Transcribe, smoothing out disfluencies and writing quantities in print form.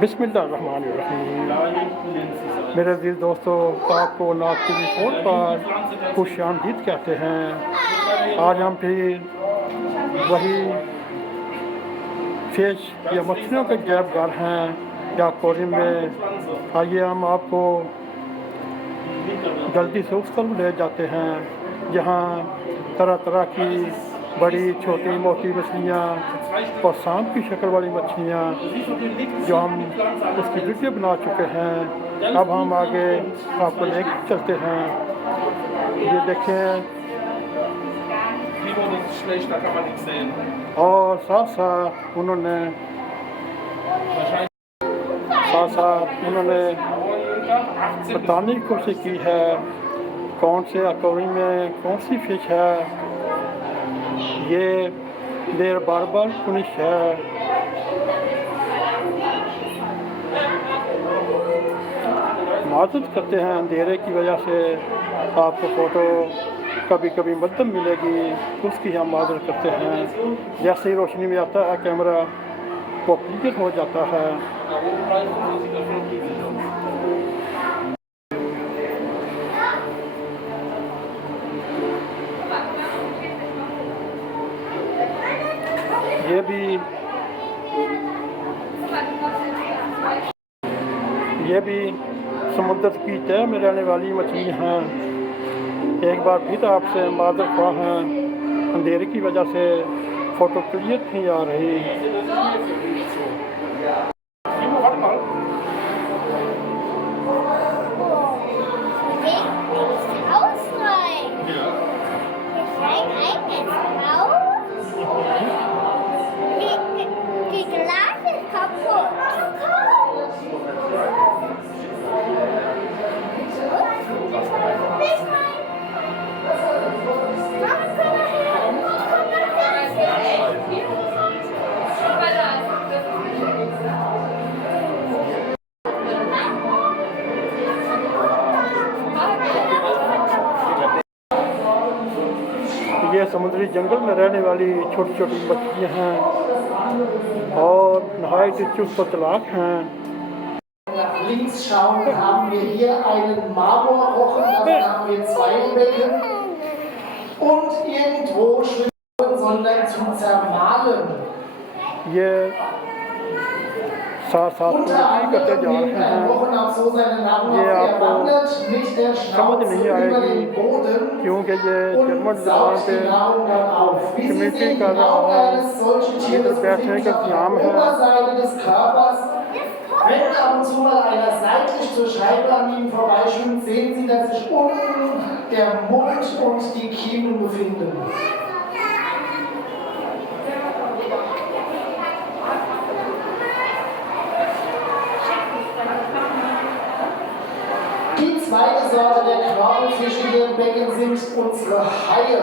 बिस्मिल्लाहिर्रहमानिर्रहीम। मेरे अज़ीज़ दोस्तों, आपको नात की रिपोर्ट पर खुशामदीद कहते हैं। आज हम फिर वही फिश या मछलियों के जैब घर हैं या एक्वेरियम में। आइए हम आपको जल्दी से उस तरफ ले जाते हैं जहाँ तरह तरह की बड़ी छोटी मोटी मछलियाँ और सांप की शक्ल वाली मछलियाँ जो हम उसकी वीडियो बना चुके हैं। अब हम आगे आपको ले चलते हैं। ये देखें, और साथ साथ उन्होंने बताने की कोशिश की है कौन से एक्वेरियम में कौन सी फिश है। ये देर बार्बर फिनिश है। माजूद करते हैं अंधेरे की वजह से आपको फ़ोटो कभी कभी मध्यम मिलेगी, उसकी हम माजूद करते हैं। जैसे ही रोशनी में आता है कैमरा वो क्लियर हो जाता है। ये भी समुद्र की तह में रहने वाली मछलियाँ हैं। एक बार फिर आपसे माज़रत ख्वाह हैं, अंधेरे की वजह से फ़ोटो क्लियर नहीं आ रही। ये समुद्री जंगल में रहने वाली छोटी छोटी मछलियाँ हैं और नहायत चुस्त और चालाक हैं। Links schauen haben wir hier einen Marmorrochen, davon haben wir 2 im Becken. Und irgendwo schwimmen, sondern zum Zermahlen. ये साथ करते जा रहे हैं। ये आपको समझ नहीं आएगी क्योंकि ये जर्मन ज़बान पे कम्युनिटी कर रहा है। ये तो बैठने का इंतजाम है। Wenn ab und zu mal einer seitlich zur Scheibe an Ihnen vorbeischwimmt, sehen Sie, dass sich unten der Mund und die Kiemen befinden. Die zweite Sorte der Knorpelfische hier im Becken sind unsere Haie.